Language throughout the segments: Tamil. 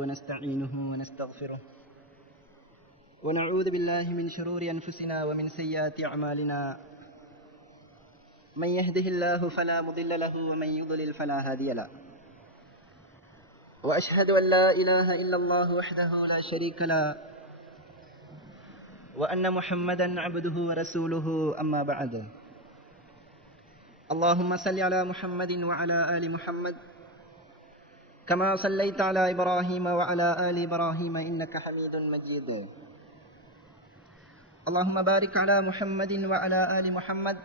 ونستعينه ونستغفره. ونعوذ بالله من شرور أنفسنا ومن سيئات أعمالنا. من يهده الله فلا مضل له ومن يضلل فلا هادي له. وأشهد أن لا إله إلا الله وحده لا شريك له وأن محمدا عبده ورسوله أما بعد. اللهم صل على محمد وعلى آل محمد كما صليت على إبراهيم وعلى آل إبراهيم إنك حميد مجيد اللهم بارك على محمد وعلى آل محمد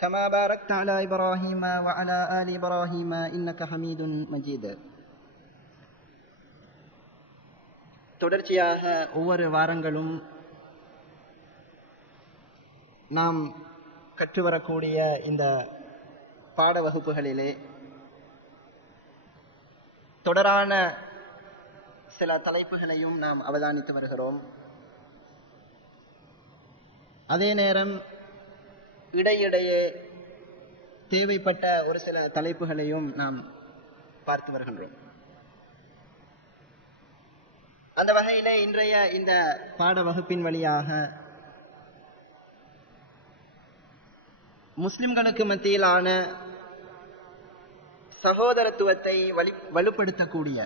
كما باركت على إبراهيم وعلى آل إبراهيم إنك حميد مجيد தொடர்ச்சியாக ஒவ்வொரு வாரங்களும் நாம் கற்றுவரக்கூடிய இந்த பாட வகுப்புகளிலே தொடரான சில தலைப்புகளையும் நாம் அவதானித்து வருகிறோம். அதே நேரம் இடையிடையே தேவைப்பட்ட ஒரு சில தலைப்புகளையும் நாம் பார்த்து வருகின்றோம். அந்த வகையிலே இன்றைய இந்த பாட வகுப்பின் வழியாக முஸ்லிம்களுக்கு மத்தியிலான சகோதரத்துவத்தை வலி வலுப்படுத்தக்கூடிய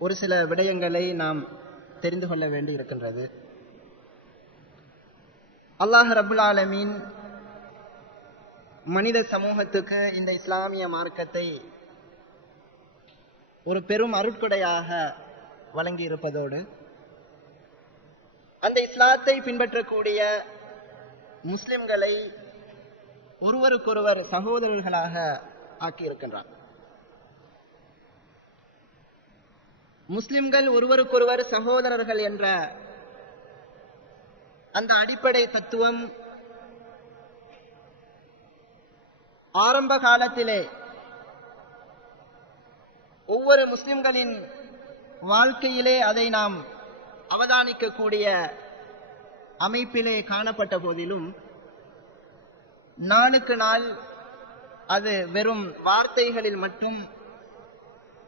ஒரு சில விடயங்களை நாம் தெரிந்து கொள்ள வேண்டி இருக்கின்றது. அல்லாஹ் ரபுல் ஆலமீன் மனித சமூகத்துக்கு இந்த இஸ்லாமிய மார்க்கத்தை ஒரு பெரும் அருட்கொடையாக வழங்கி இருப்பதோடு அந்த இஸ்லாத்தை பின்பற்றக்கூடிய முஸ்லிம்களை ஒருவருக்கொருவர் சகோதரர்களாக ஆக்கியிருக்கின்றார். முஸ்லிம்கள் ஒருவருக்கொருவர் சகோதரர்கள் என்ற அந்த அடிப்படை தத்துவம் ஆரம்ப காலத்திலே ஒவ்வொரு முஸ்லிம்களின் வாழ்க்கையிலே அதை நாம் அவதானிக்கக்கூடிய அமைப்பிலே காணப்பட்ட போதிலும் நாளுக்கு நாள் அது வெறும் வார்த்தைகளில் மட்டும்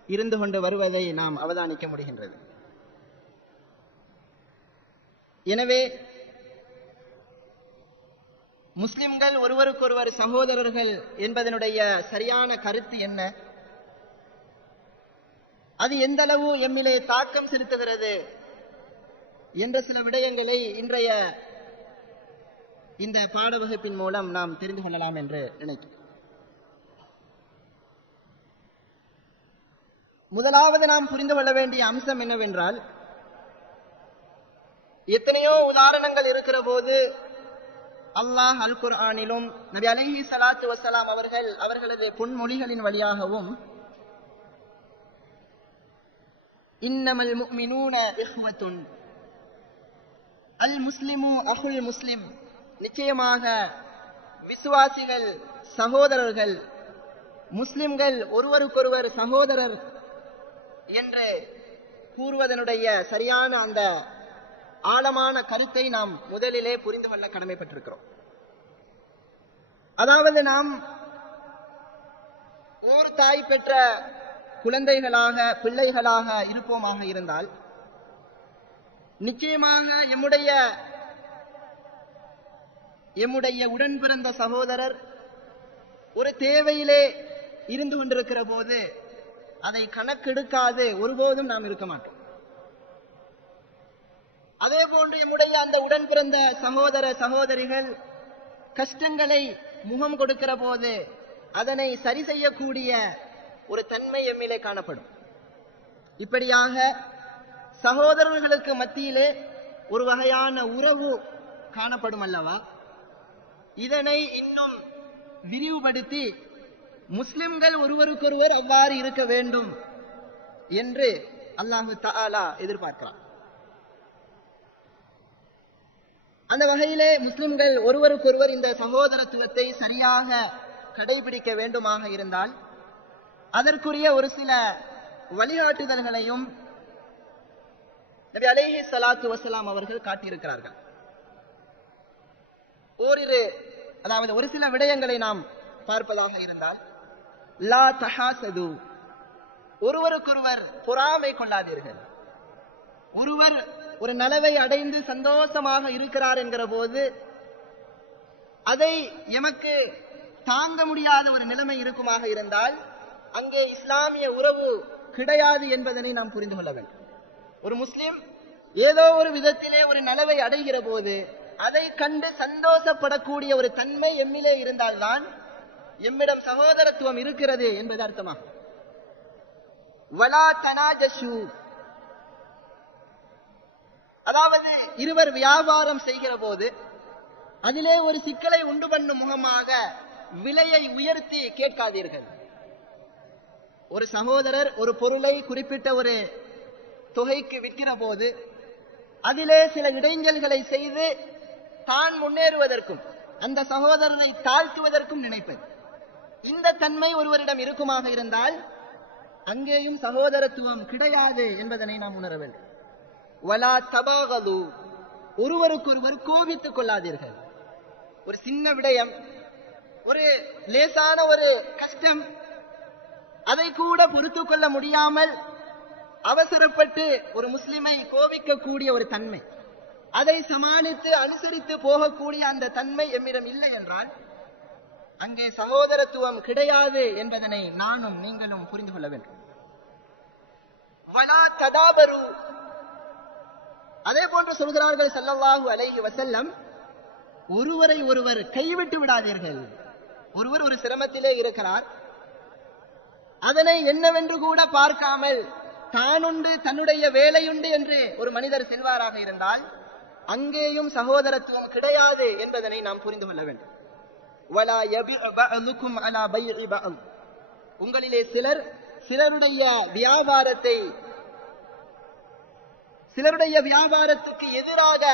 இருந்து கொண்டு வருவதை நாம் அவதானிக்க முடிகின்றது. எனவே முஸ்லிம்கள் ஒருவருக்கொருவர் சகோதரர்கள் என்பதனுடைய சரியான கருத்து என்ன? அது எந்த அளவு எம்மிலே தாக்கம் செலுத்துகிறது? என்ற சில விடயங்களை இன்றைய இந்த பாட வகுப்பின் மூலம் நாம் தெரிந்து கொள்ளலாம் என்று நினைக்கிறேன் முதலாவது நாம் புரிந்து கொள்ள வேண்டிய அம்சம் என்னவென்றால் எத்தனையோ உதாரணங்கள் இருக்கிற போது அல்லாஹ் அல் குர்ஆனிலும் நபி அலிஹி சலாத்து வசலாம் அவர்கள் அவர்களது பொன்மொழிகளின் வழியாகவும் இன்னமல் முக்மினூன அல் முஸ்லிமு அஹுல் முஸ்லிம் நிச்சயமாக விசுவாசிகள் சகோதரர்கள் முஸ்லிம்கள் ஒருவருக்கொருவர் சகோதரர் என்று கூறுவதனுடைய சரியான அந்த ஆழமான கருத்தை நாம் முதலிலே புரிந்து கொள்ள கடமைப்பட்டிருக்கிறோம். அதாவது நாம் ஓர் தாய் பெற்ற குழந்தைகளாக பிள்ளைகளாக இருப்போமாக இருந்தால் நிச்சயமாக எம்முடைய எம்முடைய உடன் பிறந்த சகோதரர் ஒரு தேவையிலே இருந்து கொண்டிருக்கிற போது அதை கணக்கெடுக்காது. ஒருபோதும் நாம் இருக்க மாட்டோம். அதே போன்று எம்முடைய அந்த உடன் பிறந்த சகோதர சகோதரிகள் கஷ்டங்களை முகம் கொடுக்கிற போது அதனை சரி செய்யக்கூடிய ஒரு தன்மை எம்மிலே காணப்படும். இப்படியாக சகோதரர்களுக்கு மத்தியிலே ஒரு வகையான உறவு காணப்படும் அல்லவா இதனை இன்னும் விரிவுபடுத்தி முஸ்லிம்கள் ஒருவருக்கொருவர் அவ்வாறு இருக்க வேண்டும் என்று அல்லாஹு தாலா எதிர்பார்க்கிறான். அந்த வகையிலே முஸ்லிம்கள் ஒருவருக்கொருவர் இந்த சகோதரத்துவத்தை சரியாக கடைபிடிக்க வேண்டுமாக இருந்தால் அதற்குரிய ஒரு சில வழிகாட்டுதல்களையும் நபி அலேஹி சலாத்து வசலாம் அவர்கள் காட்டியிருக்கிறார்கள். ஓரிரு அதாவது ஒரு சில விடயங்களை நாம் பார்ப்பதாக இருந்தால் லா தஹாசது. ஒருவருக்கொருவர் பொறாமை கொள்ளாதீர்கள். ஒருவர் ஒரு நலவை அடைந்து சந்தோஷமாக இருக்கிறார் என்கிற போது அதை எமக்கு தாங்க முடியாத ஒரு நிலைமை இருக்குமாக இருந்தால் அங்கே இஸ்லாமிய உறவு கிடையாது என்பதனை நாம் புரிந்து கொள்ள வேண்டும். ஒரு முஸ்லிம் ஏதோ ஒரு விதத்திலே ஒரு நலவை அடைகிற போது அதை கண்டு சந்தோஷப்படக்கூடிய ஒரு தன்மை எம்மிலே இருந்தால்தான் எம்மிடம் சகோதரத்துவம் இருக்கிறது என்பது அர்த்தமா? வலா தனாஜு அதாவது இருவர் வியாபாரம் செய்கிற போது அதிலே ஒரு சிக்கலை உண்டு பண்ணும் முகமாக விலையை உயர்த்தி கேட்காதீர்கள். ஒரு சகோதரர் ஒரு பொருளை குறிப்பிட்ட ஒரு தொகைக்கு விற்கிற போது அதிலே சில இடைஞ்சல்களை செய்து தான் முன்னேறுவதற்கும் அந்த சகோதரனை தாழ்த்துவதற்கும் நினைப்பது இந்த தன்மை ஒருவரிடம் இருக்குமாக இருந்தால் அங்கேயும் சகோதரத்துவம் கிடையாது என்பதனை நாம் உணர வேண்டும். வலா தபாகது ஒருவருக்கொருவர் கோபித்துக் கொள்ளாதீர்கள். ஒரு சின்ன விடயம் ஒரு லேசான ஒரு கஷ்டம் அதை கூட பொறுத்து கொள்ள முடியாமல் அவசரப்பட்டு ஒரு முஸ்லிமை கோபிக்கக்கூடிய ஒரு தன்மை. அதை சமாளித்து அனுசரித்து போகக்கூடிய அந்த தன்மை எம்மிடம் இல்லை என்றால் அங்கே சகோதரத்துவம் கிடையாது என்பதனை நானும் நீங்களும் புரிந்து கொள்ள வேண்டும். அதே போன்று சொல்கிறார்கள் ஸல்லல்லாஹு அலைஹி வசல்லம் ஒருவரை ஒருவர் கைவிட்டு விடாதீர்கள். ஒருவர் ஒரு சிரமத்திலே இருக்கிறார். அதனை என்னவென்று கூட பார்க்காமல் தானுண்டு தன்னுடைய வேலையுண்டு என்று ஒரு மனிதர் செல்வாராக இருந்தால் அங்கேயும் சகோதரத்துவம் கிடையாது என்பதனை நாம் புரிந்து கொள்ள வேண்டும். வலா உங்களிலே சிலர் சிலருடைய வியாபாரத்தை சிலருடைய வியாபாரத்துக்கு எதிராக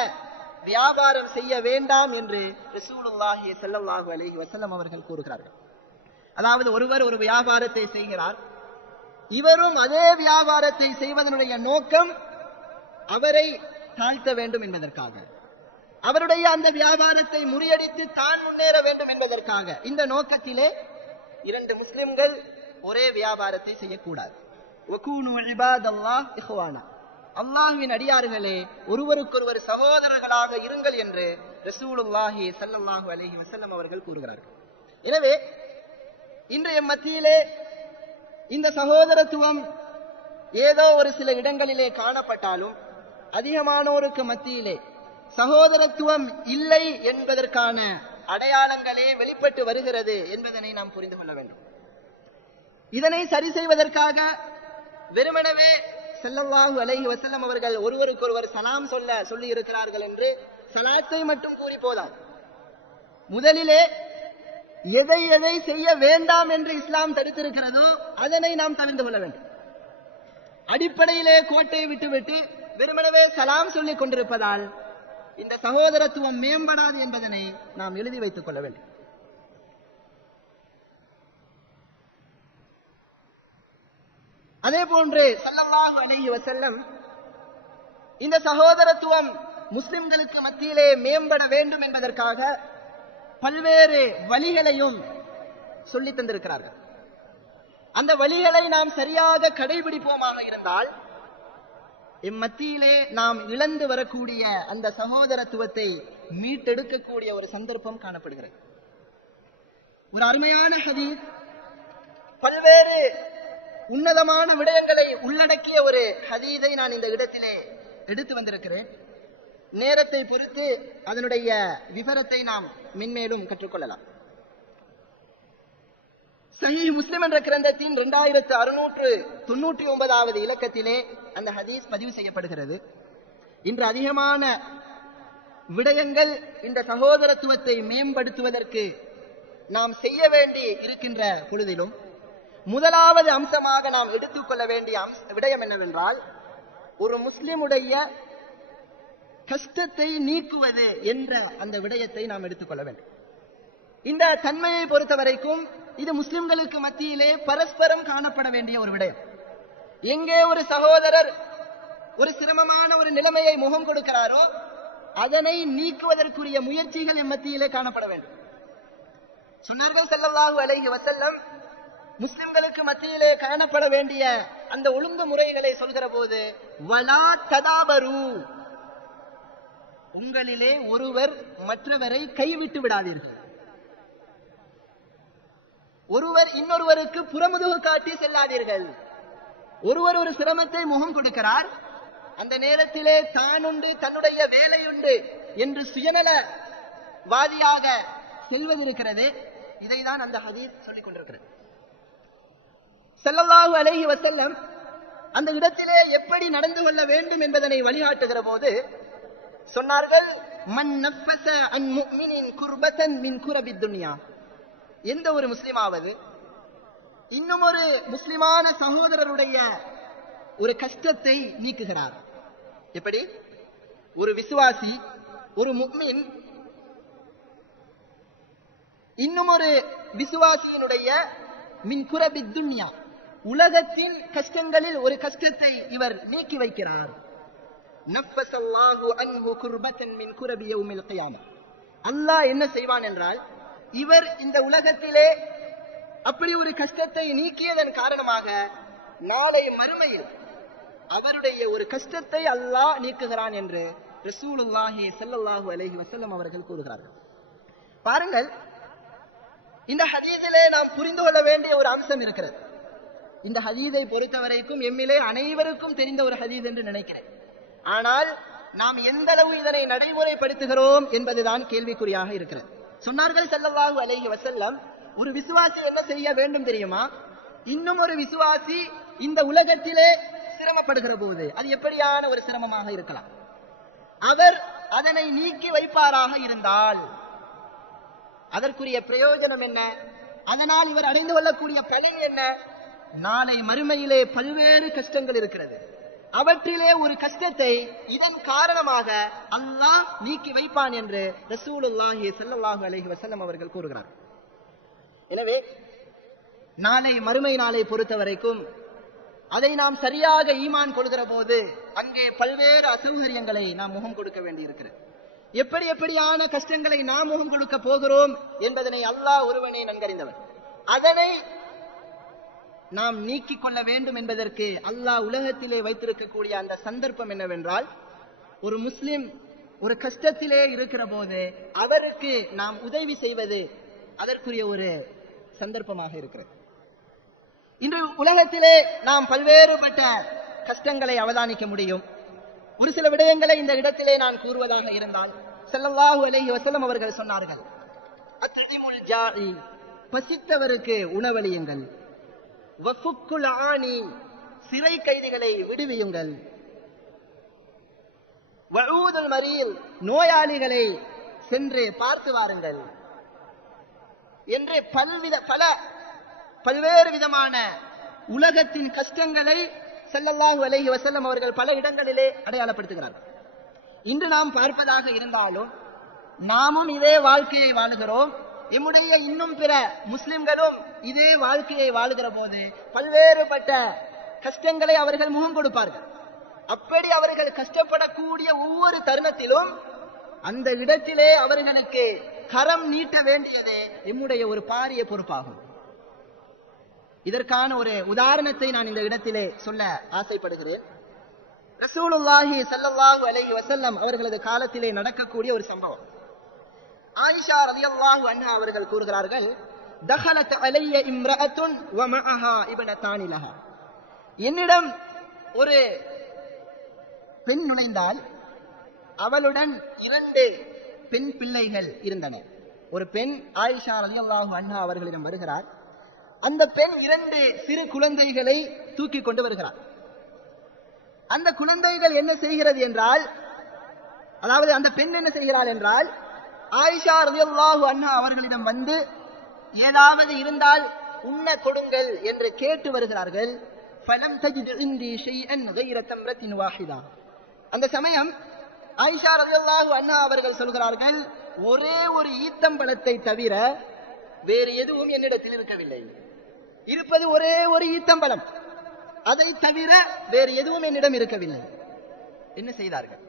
வியாபாரம் செய்ய வேண்டாம் என்று ரசூலுல்லாஹி ஸல்லல்லாஹு அலைஹி வஸல்லம் அவர்கள் கூறுகிறார்கள். அதாவது ஒருவர் ஒரு வியாபாரத்தை செய்கிறார் இவரும் அதே வியாபாரத்தை செய்வதனுடைய நோக்கம் அவரை தாழ்த்த வேண்டும் என்பதற்காக. அவருடைய அந்த வியாபாரத்தை முறியடித்து தான் முன்னேற வேண்டும் என்பதற்காக. இந்த நோக்கத்திலே இரண்டு முஸ்லிம்கள் ஒரே வியாபாரத்தை செய்யக்கூடாது. அல்லாஹ்வின் அடியார்களே ஒருவருக்கொருவர் சகோதரர்களாக இருங்கள் என்று ரசூலுல்லாஹி ஸல்லல்லாஹு அலைஹி வஸல்லம் அவர்கள் கூறுகிறார்கள். எனவே இன்றைய மத்தியிலே இந்த சகோதரத்துவம் ஏதோ ஒரு சில இடங்களிலே காணப்பட்டாலும் அதிகமானோருக்கு மத்தியிலே சகோதரத்துவம் இல்லை என்பதற்கான அடையாளங்களே வெளிப்பட்டு வருகிறது என்பதனை நாம் புரிந்து கொள்ள வேண்டும். இதனை சரி செய்வதற்காக வெறுமனவே செல்லவாகு அலைஹி வசல்லம் அவர்கள் ஒருவருக்கொருவர் சலாம் சொல்ல சொல்லி இருக்கிறார்கள் என்று சலாத்தை மட்டும் கூறி போதாது. முதலிலே எதை எதை செய்ய வேண்டாம் என்று இஸ்லாம் தடுத்திருக்கிறதோ அதனை நாம் தவிர்த்து கொள்ள வேண்டும். அடிப்படையிலே கோட்டையை விட்டுவிட்டு வெறுமனவே சலாம் சொல்லிக் கொண்டிருப்பதால் இந்த சகோதரத்துவம் மேம்படாது என்பதனை நாம் எழுதி வைத்துக் கொள்ள வேண்டும். அதே போன்று செல்லமாக அலைஹி செல்லம் இந்த சகோதரத்துவம் முஸ்லிம்களுக்கு மத்தியிலே மேம்பட வேண்டும் என்பதற்காக பல்வேறு வழிகளையும் சொல்லி தந்திருக்கிறார்கள். அந்த வழிகளை நாம் சரியாக கடைபிடிப்போமாக இருந்தால் இம்மத்தியிலே நாம் இழந்து வரக்கூடிய அந்த சகோதரத்துவத்தை மீட்டெடுக்கக்கூடிய ஒரு சந்தர்ப்பம் காணப்படுகிறது. ஒரு அருமையான ஹதீஸ் பல்வேறு உன்னதமான விடயங்களை உள்ளடக்கிய ஒரு ஹதீதை நான் இந்த இடத்திலே எடுத்து வந்திருக்கிறேன். நேரத்தை பொறுத்து அதனுடைய விவரத்தை நாம் மென்மேலும் கற்றுக்கொள்ளலாம். சஹி முஸ்லிம் என்ற கிரந்தத்தின் இரண்டாயிரத்து அறுநூற்று தொண்ணூற்றி ஒன்பதாவது இலக்கத்திலே அந்த ஹதீஸ் பதிவு செய்யப்படுகிறது. இன்று அதிகமான விடயங்கள் இந்த சகோதரத்துவத்தை மேம்படுத்துவதற்கு நாம் செய்ய வேண்டி இருக்கின்ற பொழுதிலும் முதலாவது அம்சமாக நாம் எடுத்துக்கொள்ள வேண்டிய அம்ச விடயம் என்னவென்றால் ஒரு முஸ்லிமுடைய கஷ்டத்தை நீக்குவது என்ற அந்த விடயத்தை நாம் எடுத்துக்கொள்ள வேண்டும். இந்த தன்மையை பொறுத்த வரைக்கும் இது முஸ்லிம்களுக்கு மத்தியிலே பரஸ்பரம் காணப்பட வேண்டிய ஒரு விடயம். எங்கே ஒரு சகோதரர் ஒரு சிரமமான ஒரு நிலைமையை முகம் கொடுக்கிறாரோ அதனை நீக்குவதற்குரிய முயற்சிகள் எம் மத்தியிலே காணப்பட வேண்டும். சொன்னார்கள் ஸல்லல்லாஹு அலைஹி வசல்லம் முஸ்லிம்களுக்கு மத்தியிலே காணப்பட வேண்டிய அந்த ஒழுங்கு முறைகளை சொல்கிற போது வலா ததாபரு. உங்களிலே ஒருவர் மற்றவரை கைவிட்டு விடாதீர்கள். ஒருவர் இன்னொருவருக்கு புறமுதுகு காட்டி செல்லாதீர்கள். ஒருவர் ஒரு சிரமத்தை முகம் கொடுக்கிறார். அந்த நேரத்திலே தானுண்டு தன்னுடைய வேலையுண்டு என்று சுயநல வாதியாக செல்வதிருக்கிறது. இதைதான் அந்த ஹதீஸ் சொல்லிக் கொண்டிருக்கிறது. ஸல்லல்லாஹு அலைஹி வசல்லம் அந்த இடத்திலே எப்படி நடந்து கொள்ள வேண்டும் என்பதனை வழிகாட்டுகிற போது சொன்னார்கள் மன் நஃபஸ அன் முஃமினின் குர்பத்தன் மின் குரபி துன்யா. எந்த ஒரு முஸ்லிமாவது இன்னும் ஒரு முஸ்லிமான சகோதரருடைய ஒரு கஷ்டத்தை நீக்குகிறார். எப்படி? ஒரு விசுவாசி ஒரு முக்மின் இன்னும் ஒரு விசுவாசியினுடைய மின்குரபி துன்யா உலகத்தின் கஷ்டங்களில் ஒரு கஷ்டத்தை இவர் நீக்கி வைக்கிறார். நஃபஸல்லாஹு அன்ஹு குர்பத்தன் மின் குரபி யௌமில் கியாமah அல்லாஹ் என்ன செய்வான் என்றால் இவர் இந்த உலகத்திலே அப்படி ஒரு கஷ்டத்தை நீக்கியதன் காரணமாக நாளை மறுமையில் அவருடைய ஒரு கஷ்டத்தை அல்லாஹ் நீக்குகிறான் என்று ரசூலுல்லாஹி ஸல்லல்லாஹு அலைஹி வஸல்லம் அவர்கள் கூறுகிறார்கள். பாருங்கள் இந்த ஹதீஸிலே நாம் புரிந்து கொள்ள வேண்டிய ஒரு அம்சம் இருக்கிறது. இந்த ஹதீதை பொறுத்தவரைக்கும் எம்மிலே அனைவருக்கும் தெரிந்த ஒரு ஹதீஸ் என்று நினைக்கிறேன். ஆனால் நாம் எந்த அளவு இதனை நடைமுறைப்படுத்துகிறோம் என்பதுதான் கேள்விக்குறியாக இருக்கிறது. சொன்னார்கள் செல்லவாகு அலைஹி வசல்லம் ஒரு விசுவாசி என்ன செய்ய வேண்டும் தெரியுமா? இன்னும் ஒரு விசுவாசி இந்த உலகத்திலே சிரமப்படுகிற போது அது எப்படியான ஒரு சிரமமாக இருக்கலாம்? அவர் அதனை நீக்கி வைப்பாராக இருந்தால் அதற்குரிய பிரயோஜனம் என்ன? அதனால் இவர் அடைந்து கொள்ளக்கூடிய பலன் என்ன? நாளை மறுமையிலே பல்வேறு கஷ்டங்கள் இருக்கிறது. அவற்றிலே ஒரு கஷ்டத்தை இதன் காரணமாக அல்லாஹ் நீக்கி வைப்பான் என்று ரசூலுல்லாஹி சல்லாஹு அலஹி வசல்லம் அவர்கள் கூறுகிறார். எனவே நாளை மறுமை நாளை பொறுத்தவரைக்கும் அதை நாம் சரியாக ஈமான் கொள்கிற போது அங்கே பல்வேறு அசௌகரியங்களை நாம் முகம் கொடுக்க வேண்டியிருக்கிறது. எப்படி எப்படியான கஷ்டங்களை நாம் முகம் கொடுக்க போகிறோம் என்பதனை அல்லாஹ் ஒருவனே நன்கறிந்தவர் அதனை நாம் நீக்கிக் கொள்ள வேண்டும் என்பதற்கு அல்லாஹ் உலகத்திலே வைத்திருக்கக்கூடிய அந்த சந்தர்ப்பம் என்னவென்றால் ஒரு முஸ்லிம் ஒரு கஷ்டத்திலே இருக்கிற போது அவருக்கு நாம் உதவி செய்வது அதற்குரிய ஒரு சந்தர்ப்பமாக இருக்கிறது. இன்று உலகத்திலே நாம் பல்வேறுபட்ட கஷ்டங்களை அவதானிக்க முடியும். ஒரு சில விடயங்களை இந்த இடத்திலே நான் கூறுவதாக இருந்தால் செல்லல்லாஹு அலஹி வசலம் அவர்கள் சொன்னார்கள் பசித்தவருக்கு உணவளியுங்கள். வஃபுக்குல் ஆணி சிறை கைதிகளை விடுவியுங்கள். வழுவுதல் மறியில் நோயாளிகளை சென்று பார்த்து வாருங்கள். என்று பல்வித பல பல்வேறு விதமான உலகத்தின் கஷ்டங்களை செல்லல்லாஹு அலஹி வசல்லம் அவர்கள் பல இடங்களிலே அடையாளப்படுத்துகிறார்கள். இன்று நாம் பார்ப்பதாக இருந்தாலும் நாமும் இதே வாழ்க்கையை வாழுகிறோம். எம்முடைய இன்னும் பிற முஸ்லிம்களும் இதே வாழ்க்கையை வாழுகிற போது பல்வேறுபட்ட கஷ்டங்களை அவர்கள் முகம் கொடுப்பார்கள். அப்படி அவர்கள் கஷ்டப்படக்கூடிய ஒவ்வொரு தருணத்திலும் அந்த இடத்திலே அவர்களுக்கு கரம் நீட்ட வேண்டியது எம்முடைய ஒரு பாரிய பொறுப்பாகும். இதற்கான ஒரு உதாரணத்தை நான் இந்த இடத்திலே சொல்ல ஆசைப்படுகிறேன். ரசூலுல்லாஹி சல்லாஹூ அலஹி வசல்லம் அவர்களது காலத்திலே நடக்கக்கூடிய ஒரு சம்பவம். ஆயிஷா ரலியல்லாஹு அண்ணா அவர்கள் கூறுகிறார்கள் தஹலத் அலைய இம்ரஅத்துன் வ மஅஹா இப்னதானி லஹா. என்னிடம் ஒரு பெண் நுழைந்தால் அவளுடன் இரண்டு பெண் பிள்ளைகள் இருந்தன. ஒரு பெண் ஆயிஷா ரலியல்லாஹு அண்ணா அவர்களிடம் வருகிறார். அந்த பெண் இரண்டு சிறு குழந்தைகளை தூக்கி கொண்டு வருகிறார். அந்த குழந்தைகள் என்ன செய்கிறது என்றால் அதாவது அந்த பெண் என்ன செய்கிறாள் என்றால் ஆயிஷா ரதியுல்லாஹு அண்ணா அவர்களிடம் வந்து ஏதாவது இருந்தால் உண்ண கொடுங்கள் என்று கேட்டு வருகிறார்கள். பலம் தஜிது இந்தி ஷையன் கைர ரத்தின் வாஹிதா. அந்த சமயம் ஆயிஷா ரதியுல்லாஹு அண்ணா அவர்கள் சொல்கிறார்கள் ஒரே ஒரு ஈத்தம்பழத்தை தவிர வேறு எதுவும் என்னிடத்தில் இருக்கவில்லை. இருப்பது ஒரே ஒரு ஈத்தம்பழம். அதை தவிர வேறு எதுவும் என்னிடம் இருக்கவில்லை. என்ன செய்தார்கள்?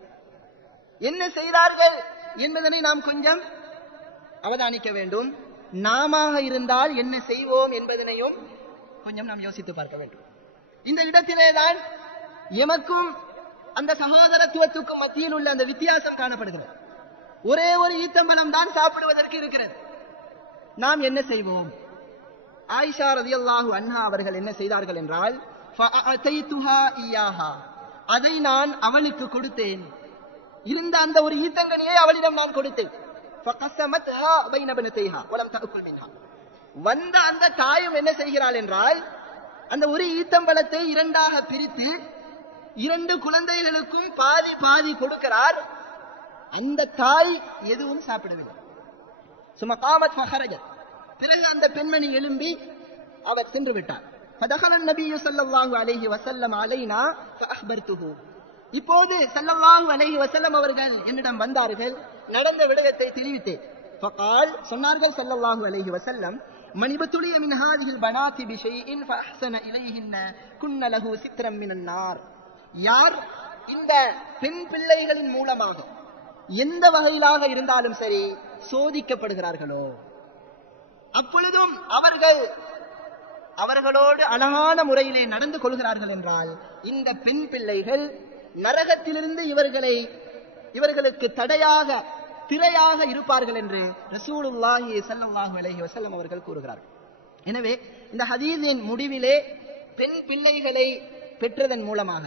என்ன செய்தார்கள்? என்பதனை நாம் கொஞ்சம் அவதானிக்க வேண்டும். நாமாக இருந்தால் என்ன செய்வோம் என்பதனையும் கொஞ்சம் நாம் யோசித்து பார்க்க வேண்டும். இந்த இடத்திலேதான் எமக்கும் அந்த சகோதரத்துவத்துக்கும் மத்தியில் உள்ள அந்த வித்தியாசம் காணப்படுகிறது. ஒரே ஒரு ஈத்தம்பலம் தான் சாப்பிடுவதற்கு இருக்கிறது. நாம் என்ன செய்வோம்? ஆயிஷா ரதி அல்லாஹு அண்ணா அவர்கள் என்ன செய்தார்கள் என்றால் அதை நான் அவளுக்கு கொடுத்தேன். இருந்த அந்த ஒரு ஈத்தங்கனியை அவளிடம் நான் கொடுத்தேன் فَقَسَمَتْهَا بَيْنَ بَنَتَيْهَا وَلَمْ تَأْكُلْ مِنْهَا. வந்த அந்த தாயும் என்ன செய்கிறாள் என்றால் அந்த ஒரு ஈத்தம்பழத்தை இரண்டாக பிரித்து இரண்டு குழந்தைகளுக்கும் பாதி பாதி கொடுக்கிறார் அந்த தாய் எதுவும் சாப்பிடவில்லை சும்மா காமத் ஃபஹரஜத் பிறகு அந்த பெண்மணி எழும்பி அவர் சென்று விட்டார் فدخل النبي صلى الله عليه وسلم علينا فأخبرته இப்போது செல்லல்லாஹ் வலைஹி வசல்லம் அவர்கள் என்னிடம் வந்தார்கள். நடந்த விடயத்தை தெரிவித்தேன். ஃபகால் சொன்னார்கள் செல்லல்லாஹு அலைஹி வசல்லம் மணிபத்துளிய மின் ஹாதிஹில் பனாதி பிஷைஇன் ஃபஹ்சன இலைஹின்ன குன்ன லஹு சித்ரம் யார்? இந்த பெண் பிள்ளைகளின் மூலமாக. எந்த வகையிலாக இருந்தாலும் சரி சோதிக்கப்படுகிறார்களோ. அப்பொழுதும் அவர்கள் அவர்களோடு அழகான முறையிலே நடந்து கொள்கிறார்கள் என்றால் இந்த பெண் பிள்ளைகள் நரகத்திலிருந்து இவர்களை இவர்களுக்கு தடையாக திரையாக இருப்பார்கள் என்று ரசூலுல்லாஹி சல்லாஹு அலஹி வசல்லம் அவர்கள் கூறுகிறார்கள். எனவே இந்த ஹதீஸின் முடிவிலே பெண் பிள்ளைகளை பெற்றதன் மூலமாக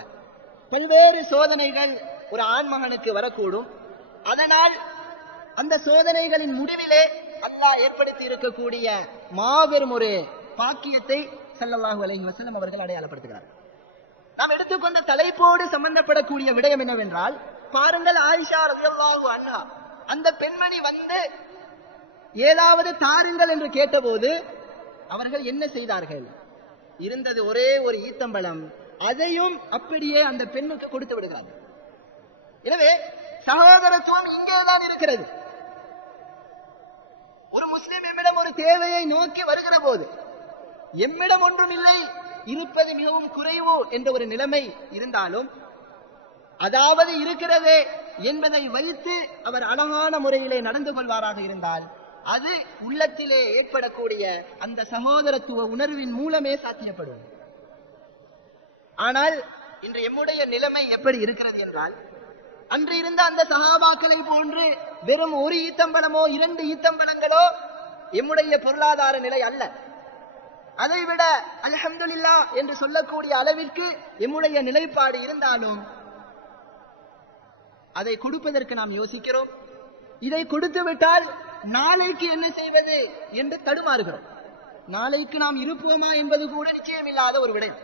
பல்வேறு சோதனைகள் ஒரு ஆண்மகனுக்கு வரக்கூடும். அதனால் அந்த சோதனைகளின் முடிவிலே அல்லாஹ் ஏற்படுத்தி இருக்கக்கூடிய மாபெரும் ஒரு பாக்கியத்தை ஸல்லல்லாஹு அலஹி வசல்லம் அவர்கள் அடையாளப்படுத்துகிறார் நாம் எடுத்துக்கொண்ட தலைப்போடு சம்பந்தப்படக்கூடிய விடயம் என்னவென்றால் பாருங்கள் ஆயிஷா ரலியல்லாஹு அண்ணா அந்த பெண்மணி வந்து ஏதாவது தாருங்கள் என்று கேட்டபோது அவர்கள் என்ன செய்தார்கள்? இருந்தது ஒரே ஒரு ஈத்தம்பழம் அதையும் அப்படியே அந்த பெண்ணுக்கு கொடுத்து விடுகிறார்கள். எனவே சகோதரத்துவம் இங்கேதான் இருக்கிறது. ஒரு முஸ்லிம் எம்மிடம் ஒரு தேவையை நோக்கி வருகிற போது எம்மிடம் ஒன்றும் இல்லை. இருப்பது மிகவும் குறைவு என்ற ஒரு நிலைமை இருந்தாலும் அதாவது இருக்கிறதே என்பதை வைத்து அவர் அழகான முறையிலே நடந்து கொள்வாராக இருந்தால் அது உள்ளத்திலே ஏற்படக்கூடிய அந்த சகோதரத்துவ உணர்வின் மூலமே சாத்தியப்படும். ஆனால் இன்று எம்முடைய நிலைமை எப்படி இருக்கிறது என்றால் அன்று இருந்த அந்த சகாபாக்களை போன்று வெறும் ஒரு ஈத்தம்பளமோ இரண்டு ஈத்தம்பளங்களோ எம்முடைய பொருளாதார நிலை அல்ல. அதைவிட அலஹம்துல்லா என்று சொல்லக்கூடிய அளவிற்கு எம்முடைய நிலைப்பாடு இருந்தாலும் அதை கொடுப்பதற்கு நாம் யோசிக்கிறோம். இதை கொடுத்து விட்டால் நாளைக்கு என்ன செய்வது என்று தடுமாறுகிறோம். நாளைக்கு நாம் இருப்போமா என்பது கூட நிச்சயமில்லாத ஒரு விடயம்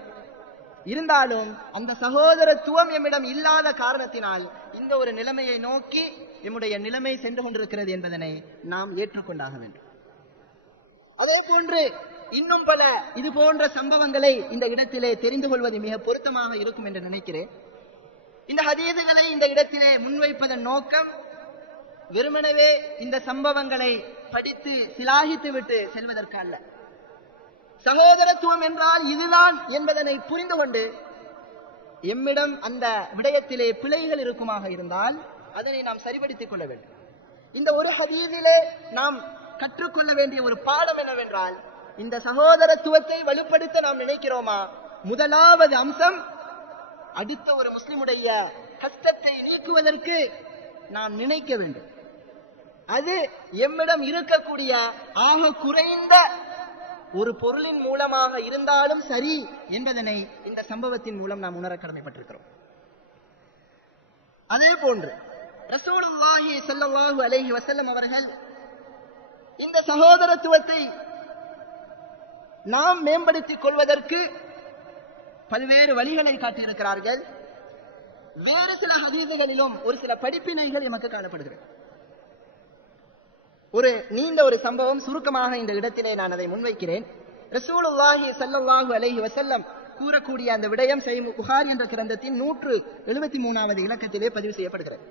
இருந்தாலும் அந்த சகோதரத்துவம் எம்மிடம் இல்லாத காரணத்தினால் இந்த ஒரு நிலைமையை நோக்கி எம்முடைய நிலைமை சென்று கொண்டிருக்கிறது என்பதனை நாம் ஏற்றுக்கொண்டாக வேண்டும். அதே போன்று இன்னும் பல இது போன்ற சம்பவங்களை இந்த இடத்திலே தெரிந்து கொள்வது மிக பொருத்தமாக இருக்கும் என்று நினைக்கிறேன். இந்த ஹதீதுகளை இந்த இடத்திலே முன்வைப்பதன் நோக்கம் வெறுமனவே இந்த சம்பவங்களை படித்து சிலாகித்து விட்டு செல்வதற்கு அல்ல சகோதரத்துவம் என்றால் இதுதான் என்பதனை புரிந்து கொண்டு எம்மிடம் அந்த விடயத்திலே பிழைகள் இருக்குமாக இருந்தால் அதனை நாம் சரிபடுத்திக் கொள்ள வேண்டும். இந்த ஒரு ஹதீதிலே நாம் கற்றுக்கொள்ள வேண்டிய ஒரு பாடம் என்னவென்றால் இந்த சகோதரத்துவத்தை வலுப்படுத்த நாம் நினைக்கிறோமா? முதலாவது அம்சம் அடுத்த ஒரு முஸ்லிமுடைய கஷ்டத்தை நீக்குவதற்கு நாம் நினைக்க வேண்டும். அது எம்மிடம் இருக்கக்கூடிய ஆக குறைந்த ஒரு பொருளின் மூலமாக இருந்தாலும் சரி என்பதனை இந்த சம்பவத்தின் மூலம் நாம் உணர கடமைப்பட்டிருக்கிறோம். அதே போன்று ரசூலுல்லாஹி ஸல்லல்லாஹு அலைஹி வசல்லம் அவர்கள் இந்த சகோதரத்துவத்தை நாம் மேம்படுத்திக் கொள்வதற்கு பல்வேறு வழிகளை காட்டியிருக்கிறார்கள். வேறு சில ஹதீதுகளிலும் ஒரு சில படிப்பினைகள் எமக்கு காணப்படுகிறது. ஒரு நீண்ட ஒரு சம்பவம் சுருக்கமாக இந்த இடத்திலே நான் அதை முன்வைக்கிறேன். ரசூலுல்லாஹி ஸல்லல்லாஹு அலஹி வசல்லம் கூறக்கூடிய அந்த விடயம் செய்யும் புகார் என்ற கிரந்தத்தின் நூற்று எழுபத்தி மூணாவது இலக்கத்திலே பதிவு செய்யப்படுகிறது.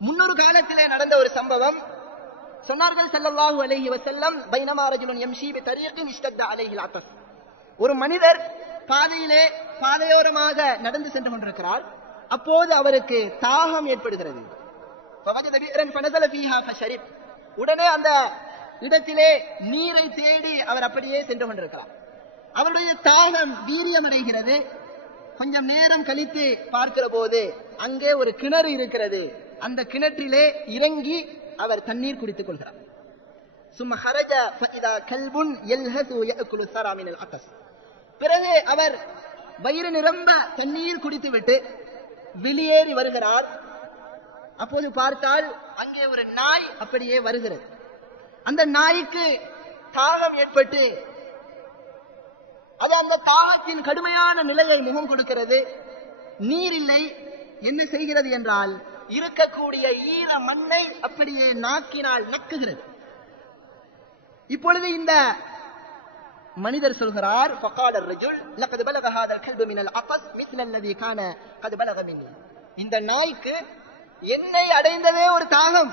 முன்னொரு காலத்திலே நடந்த ஒரு சம்பவம் சொன்னார்கள் செல்லல்லாஹு அலஹி வசல்லம் பைனமாரஜுலன் எம் ஷீபி தரியக்கின் இஷ்டத்த அலைஹில் அத்தஸ். ஒரு மனிதர் பாதையிலே பாதையோரமாக நடந்து சென்று கொண்டிருக்கிறார். அப்போது அவருக்கு தாகம் ஏற்படுகிறது. உடனே அந்த இடத்திலே நீரை தேடி அவர் அப்படியே சென்று கொண்டிருக்கிறார். அவருடைய தாகம் வீரியம் அடைகிறது கொஞ்சம் நேரம் கழித்து பார்க்கிற போது அங்கே ஒரு கிணறு இருக்கிறது. அந்த கிணற்றிலே இறங்கி அவர் தண்ணீர் குடித்துக் கொள்கிறார். சும்மா ஹரஜ ஃபஇதா கல்புன் யல்ஹது யஅகுலு சரா மினல் அகஸ். பிறகு அவர் வயிறு நிரம்ப தண்ணீர் குடித்துவிட்டு வெளியேறி வருகிறார். அப்போது பார்த்தால் அங்கே ஒரு நாய் அப்படியே வருகிறது. அந்த நாய்க்கு தாகம் ஏற்பட்டு அது அந்த தாகத்தின் கடுமையான நிலையை முகம் கொடுக்கிறது. நீர் இல்லை என்ன செய்கிறது என்றால் இருக்கக்கூடிய ஈர மண்ணை அப்படியே நாக்கினால் நக்குகிறது இப்பொழுது இந்த மனிதர் சொல்கிறார் فقال الرجل لقد بلغ هذا الكلب من العطس مثل الذي كان قد بلغ مني இந்த நாய்க்கு என்னை அடைந்ததே ஒரு தாகம்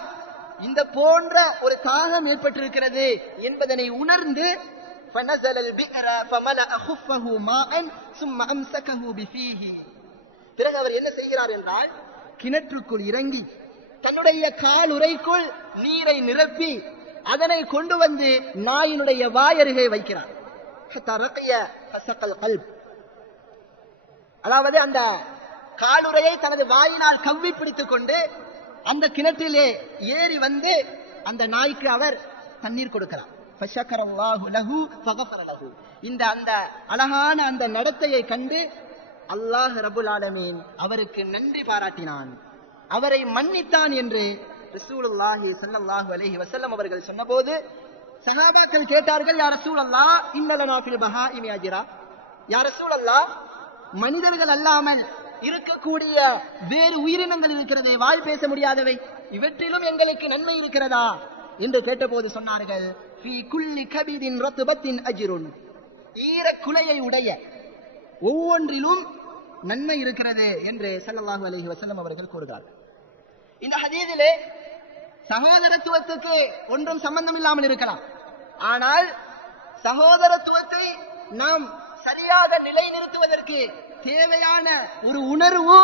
இந்த போன்ற ஒரு தாகம் ஏற்பட்டிருக்கிறது என்பதனை உணர்ந்து فنزل البئر فملأ خفه ماء ثم امسكه بفيه பிறகு அவர் என்ன செய்கிறார் என்றால் கிணற்றுக்குள் இறங்கி தன்னுடைய கால் உரைக்குள் நீரை நிரப்பி அதனை கொண்டு வந்து நாயினுடைய வாயருகே வைக்கிறார். அதாவது அந்த காலுரையை தனது வாயினால் கவ்வி பிடித்துக் கொண்டு அந்த கிணற்றிலே ஏறி வந்து அந்த நாய்க்கு அவர் தண்ணீர் கொடுக்கிறார் இந்த அந்த அழகான அந்த நடத்தையை கண்டு அல்லாஹ் ரபுல் ஆலமீன் அவருக்கு நன்றி பாராட்டினான். அவரை மன்னித்தான் என்று ரசூலுல்லாஹி சல்லாஹு அலஹி வசல்லம் அவர்கள் சொன்னபோது சஹாபாக்கள் கேட்டார்கள் யா ரசூலல்லாஹ் இன்னலனா ஃபில் இமியாஜிரா யார் யா ரசூலல்லாஹ் மனிதர்கள் அல்லாமல் இருக்கக்கூடிய வேறு உயிரினங்கள் இருக்கிறதே வாய் பேச முடியாதவை இவற்றிலும் எங்களுக்கு நன்மை இருக்கிறதா? என்று கேட்டபோது சொன்னார்கள் ஃபீ குல்லி கபீதின் ரத்துபத்தின் அஜிருன். ஈர குலையை உடைய ஒவ்வொன்றிலும் நன்மை இருக்கிறது என்று சல்லாஹூ அலஹி வஸல்லம் அவர்கள் கூறுகிறார்கள். இந்த ஹதீதிலே சகோதரத்துவத்துக்கு ஒன்றும் சம்பந்தம் இல்லாமல் இருக்கலாம். ஆனால் சகோதரத்துவத்தை நாம் சரியாக நிலைநிறுத்துவதற்கு தேவையான ஒரு உணர்வு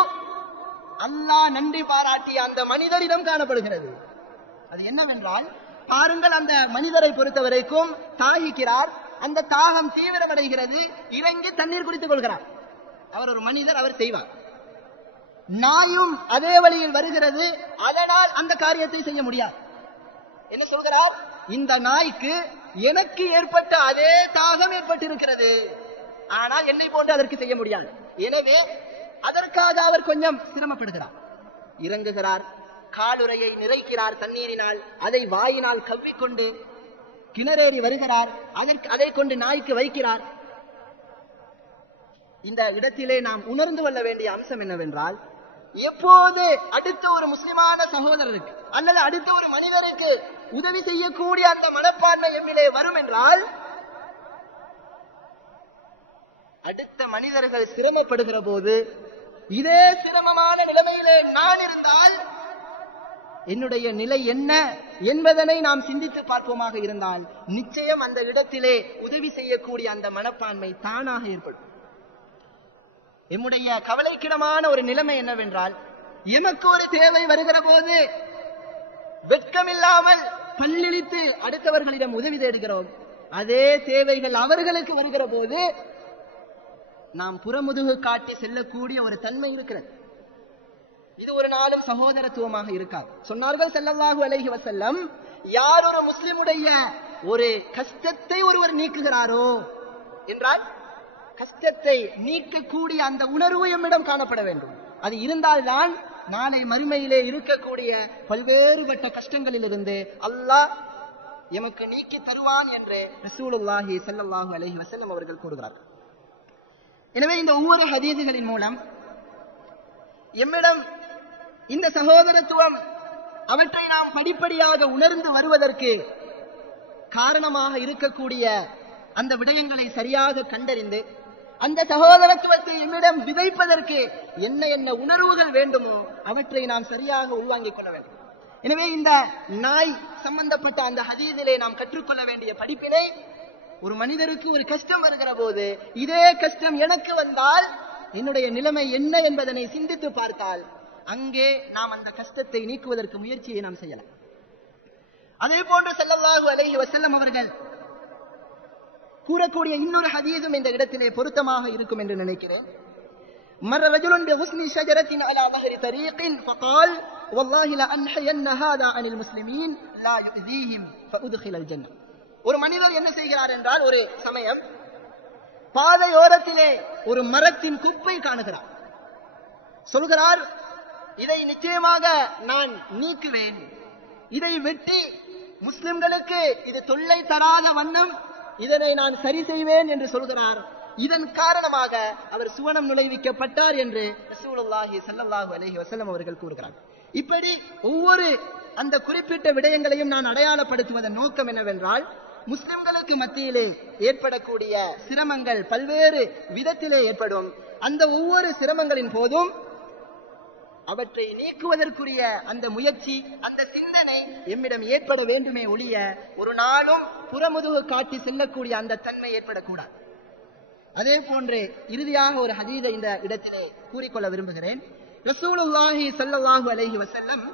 அல்லாஹ் நன்றி பாராட்டிய அந்த மனிதரிடம் காணப்படுகிறது. அது என்னவென்றால் பாருங்கள் அந்த மனிதரை பொறுத்த வரைக்கும் தாகிக்கிறார். அந்த தாகம் தீவிரமடைகிறது. இறங்கி தண்ணீர் குடித்துக் கொள்கிறார். அவர் ஒரு மனிதர் அவர் செய்வார். நாயும் அதே வழியில் வருகிறது அதனால் அந்த காரியத்தை செய்ய முடியாது. என்ன சொல்கிறார்? இந்த நாய்க்கு எனக்கு ஏற்பட்ட அதே தாகம் ஏற்பட்டிருக்கிறது. ஆனால் என்னை போன்று அதற்கு செய்ய முடியாது. எனவே அதற்காக அவர் கொஞ்சம் சிரமப்படுகிறார். இறங்குகிறார் காலுறையை நிறைக்கிறார் தண்ணீரினால் அதை வாயினால் கவ்விக்கொண்டு கிணறேறி வருகிறார். அதற்கு அதை கொண்டு நாய்க்கு வைக்கிறார். இந்த இடத்திலே நாம் உணர்ந்து கொள்ள வேண்டிய அம்சம் என்னவென்றால் எப்போது அடுத்த ஒரு முஸ்லிமான சகோதரருக்கு அல்லது அடுத்த ஒரு மனிதருக்கு உதவி செய்யக்கூடிய அந்த மனப்பான்மை எம்மிலே வரும் என்றால் அடுத்த மனிதர்கள் சிரமப்படுகிற போது இதே சிரமமான நிலைமையிலே நான் இருந்தால் என்னுடைய நிலை என்ன என்பதனை நாம் சிந்தித்து பார்ப்போமாக இருந்தால் நிச்சயம் அந்த இடத்திலே உதவி செய்யக்கூடிய அந்த மனப்பான்மை தானாக ஏற்படும். எம்முடைய கவலைக்கிடமான ஒரு நிலைமை என்னவென்றால் எமக்கு ஒரு தேவை வருகிற போது வெட்கமில்லாமல் பல்லிழித்து அடுத்தவர்களிடம் உதவி தேடுகிறோம். அதே தேவைகள் அவர்களுக்கு வருகிற போது நாம் புறமுதுகு காட்டி செல்லக்கூடிய ஒரு தன்மை இருக்கிறது. இது ஒரு நாளும் சகோதரத்துவமாக இருக்காது. சொன்னார்கள் ஸல்லல்லாஹு அலைஹி வசல்லம் யார் ஒரு முஸ்லிமுடைய ஒரு கஷ்டத்தை ஒருவர் நீக்குகிறாரோ என்றால் கஷ்டத்தை நீக்கக்கூடிய அந்த உணர்வு எம்மிடம் காணப்பட வேண்டும். அது இருந்தால்தான் நாளை மறுமையிலே இருக்கக்கூடிய பல்வேறுபட்ட கஷ்டங்களிலிருந்து அல்லாஹ் எமக்கு நீக்கி தருவான் என்று ரசூலுல்லாஹி செல்லல்லாஹு அலஹி வசல்லம் அவர்கள் கூறுகிறார்கள் எனவே இந்த ஒவ்வொரு ஹதீதுகளின் மூலம் எம்மிடம் இந்த சகோதரத்துவம் அவற்றை நாம் படிப்படியாக உணர்ந்து வருவதற்கு காரணமாக இருக்கக்கூடிய அந்த விடயங்களை சரியாக கண்டறிந்து அந்த சகோதரத்துவத்தை என்னிடம் விதைப்பதற்கு என்ன என்ன உணர்வுகள் வேண்டுமோ அவற்றை நாம் சரியாக உள்வாங்கிக் கொள்ள வேண்டும். எனவே இந்த நாய் சம்பந்தப்பட்ட அந்த ஹதீதிலே நாம் கற்றுக்கொள்ள வேண்டிய படிப்பினை ஒரு மனிதருக்கு ஒரு கஷ்டம் வருகிற போது இதே கஷ்டம் எனக்கு வந்தால் என்னுடைய நிலைமை என்ன என்பதனை சிந்தித்து பார்த்தால் அங்கே நாம் அந்த கஷ்டத்தை நீக்குவதற்கு முயற்சியை நாம் செய்யலாம். அதே போன்று ஸல்லல்லாஹு அலைஹி வசல்லம் அவர்கள் கூறக்கூடிய இன்னொரு ஹதீஸும் இந்த இடத்திலே பொருத்தமாக இருக்கும் என்று நினைக்கிறேன் مر رجل بغصن شجرة على ظهر طريق فقال والله لأنحين هذا عن المسلمين لا يؤذيهم فأدخل الجنة ஒரு மனிதர் என்ன செய்கிறார் என்றால் ஒரு சமயம் பாதையோரத்திலே ஒரு மரத்தின் குப்பை காணுகிறார் சொல்கிறார் இதை நிச்சயமாக நான் நீக்குவேன் இதை வெட்டி முஸ்லிம்களுக்கு இது தொல்லை தராத வண்ணம் இதனை நான் சரி செய்வேன் என்று சொல்கிறார். இதன் காரணமாக அவர் சுவனம் நுழைவிக்கப்பட்டார் என்று ரசூலுல்லாஹி ஸல்லல்லாஹு அவர்கள் கூறுகிறார். இப்படி ஒவ்வொரு அந்த குறிப்பிட்ட விடயங்களையும் நான் அடையாளப்படுத்துவதன் நோக்கம் என்னவென்றால் முஸ்லிம்களுக்கு மத்தியிலே ஏற்படக்கூடிய சிரமங்கள் பல்வேறு விதத்திலே ஏற்படும். அந்த ஒவ்வொரு சிரமங்களின் போதும் அவற்றை நீக்குவதற்குரிய அந்த முயற்சி அந்த சிந்தனை எம்மிடம் ஏற்பட வேண்டுமே ஒழிய ஒரு நாளும் புறமுதுகு காட்டி செல்லக்கூடிய அந்த தன்மை ஏற்படக்கூடாது. அதே போன்று இறுதியாக ஒரு ஹதீதை இந்த இடத்திலே கூறிக்கொள்ள விரும்புகிறேன். ரசூலுல்லாஹி ஸல்லல்லாஹு அலஹி வசல்லம்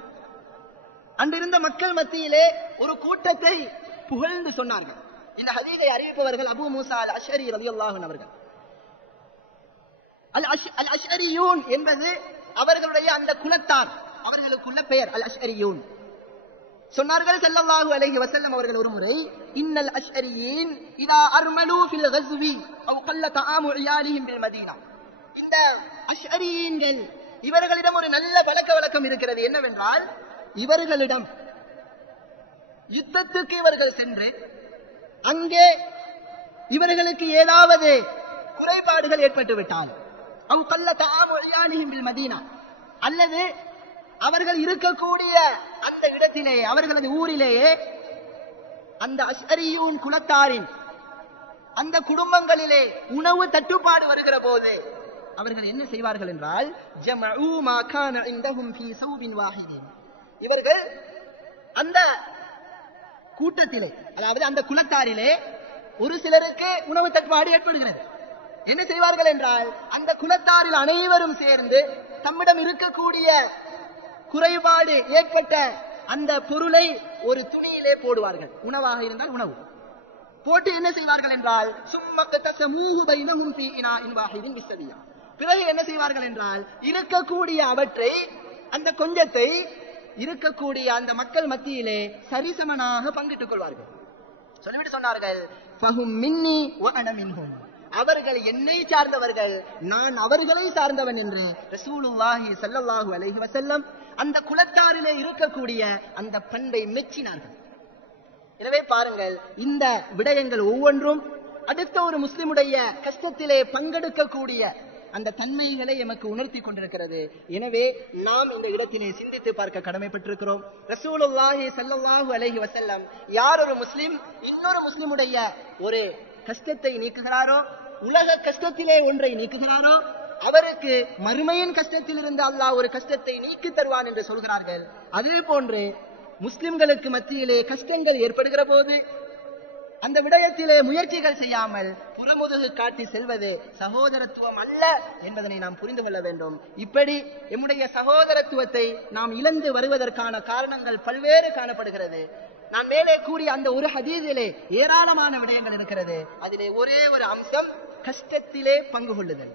அன்றிருந்த மக்கள் மத்தியிலே ஒரு கூட்டத்தை புகழ்ந்து சொன்னார்கள். இந்த ஹதீதை அறிவிப்பவர்கள் அபு மூசா அல் அஷரி ரலியல்லாஹு அவர்கள். அல் அஷ் அல் அஷரியூன் என்பது அவர்களுடைய அந்த குலத்தார் அவர்களுக்குள்ள பெயர் அல் அஷ்அரியூன் சொன்னார்கள் செல்லல்லாஹு அலைஹி வஸல்லம் அவர்கள் ஒருமுறை இன்னல் அஷ்அரியீன் இதா அர்மலு ஃபில் கஸ்வி அவ் கல்ல தஆமு இயாலிஹிம் பில் மதீனா. இந்த அஷ்அரியீன்கள் இவர்களிடம் ஒரு நல்ல பழக்க வழக்கம் இருக்கிறது. என்னவென்றால் இவர்களிடம் யுத்தத்துக்கு இவர்கள் சென்று அங்கே இவர்களுக்கு ஏதாவது குறைபாடுகள் ஏற்பட்டு விட்டால் அவ் கல்ல தஆமு மதீனா. அல்லது அவர்கள் இருக்கக்கூடிய அந்த இடத்திலே அவர்களது ஊரிலேயே அந்த அஸ்அரியூன் குலத்தாரின் அந்த குடும்பங்களிலே உணவு தட்டுப்பாடு வருகிற போது அவர்கள் என்ன செய்வார்கள் என்றால் இவர்கள் அந்த கூட்டத்திலே அதாவது அந்த குலத்தாரிலே ஒரு சிலருக்கு உணவு தட்டுப்பாடு ஏற்படுகிறது. என்ன செய்வார்கள் என்றால் அந்த குலத்தாரில் அனைவரும் சேர்ந்து தம்மிடம் இருக்கக்கூடிய குறைபாடு ஏற்பட்ட அந்த பொருளை ஒரு துணியிலே போடுவார்கள். உணவாக இருந்தால் உணவு. போட்டு என்ன செய்வார்கள் என்றால் சும்ம பிறகு என்ன செய்வார்கள் என்றால் இருக்கக்கூடிய அவற்றை அந்த கொஞ்சத்தை இருக்கக்கூடிய அந்த மக்கள் மத்தியிலே சரிசமனாக பங்கிட்டுக் கொள்வார்கள். சொல்லிவிட்டு சொன்னார்கள் அவர்கள் என்னை சார்ந்தவர்கள் நான் அவர்களை சார்ந்தவன் என்று ரசூலுல்லாஹி சல்லல்லாஹு அலைஹி வஸல்லம் அந்த குலத்தாரிலே இருக்கக்கூடிய அந்த பண்பை மெச்சினார்கள். எனவே பாருங்கள் இந்த விடயங்கள் ஒவ்வொன்றும் அடுத்த ஒரு முஸ்லிமுடைய கஷ்டத்திலே பங்கெடுக்கக்கூடிய அந்த தன்மைகளை எமக்கு உணர்த்தி கொண்டிருக்கிறது. எனவே நாம் இந்த இடத்திலே சிந்தித்து பார்க்க கடமைப்பட்டிருக்கிறோம். ரசூலுல்லாஹி சல்லாஹு அலஹி வசல்லம் யார் ஒரு முஸ்லிம் இன்னொரு முஸ்லிமுடைய ஒரு கஷ்டத்தை நீக்குகிறாரோ உலக கஷ்டத்திலே ஒன்றை நீக்குகிறாரோ அவருக்கு மறுமையின் கஷ்டத்தில் இருந்து அல்லாஹ் ஒரு கஷ்டத்தை நீக்கி தருவான் என்று சொல்கிறார்கள். அதே போன்று முஸ்லிம்களுக்கு மத்தியிலே கஷ்டங்கள் ஏற்படுகிற போது அந்த விடயத்திலே முயற்சிகள் செய்யாமல் புறமுதுகு காட்டி செல்வது சகோதரத்துவம் அல்ல என்பதனை நாம் புரிந்து கொள்ள வேண்டும். இப்படி எம்முடைய சகோதரத்துவத்தை நாம் இழந்து வருவதற்கான காரணங்கள் பல்வேறு காணப்படுகிறது. நான் மேலே கூறிய அந்த ஒரு ஹதீதிலே ஏராளமான விடயங்கள் இருக்கிறது. அதிலே ஒரே ஒரு அம்சம் கஷ்டத்திலே பங்கு கொள்ளுதல்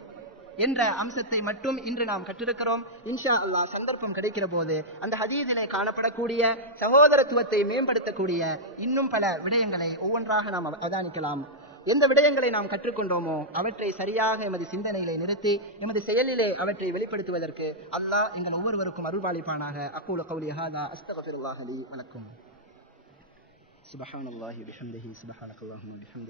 என்ற அம்சத்தை மட்டும் இன்று நாம் கற்றிருக்கிறோம். இன்ஷா அல்லாஹ் சந்தர்ப்பம் கிடைக்கிற போது அந்த ஹதீதிலே காணப்படக்கூடிய சகோதரத்துவத்தை மேம்படுத்தக்கூடிய இன்னும் பல விடயங்களை ஒவ்வொன்றாக நாம் அவதானிக்கலாம். எந்த விடயங்களை நாம் கற்றுக்கொண்டோமோ அவற்றை சரியாக எமது சிந்தனையிலே நிறுத்தி எமது செயலிலே அவற்றை வெளிப்படுத்துவதற்கு அல்லாஹ் எங்கள் ஒவ்வொருவருக்கும் அருள்பாலிப்பானாக அக்கூல கௌலி ஹாதா அஸ்தகஃபிருல்லாஹ் سبحان الله بحمده سبحانك اللهم بحمدك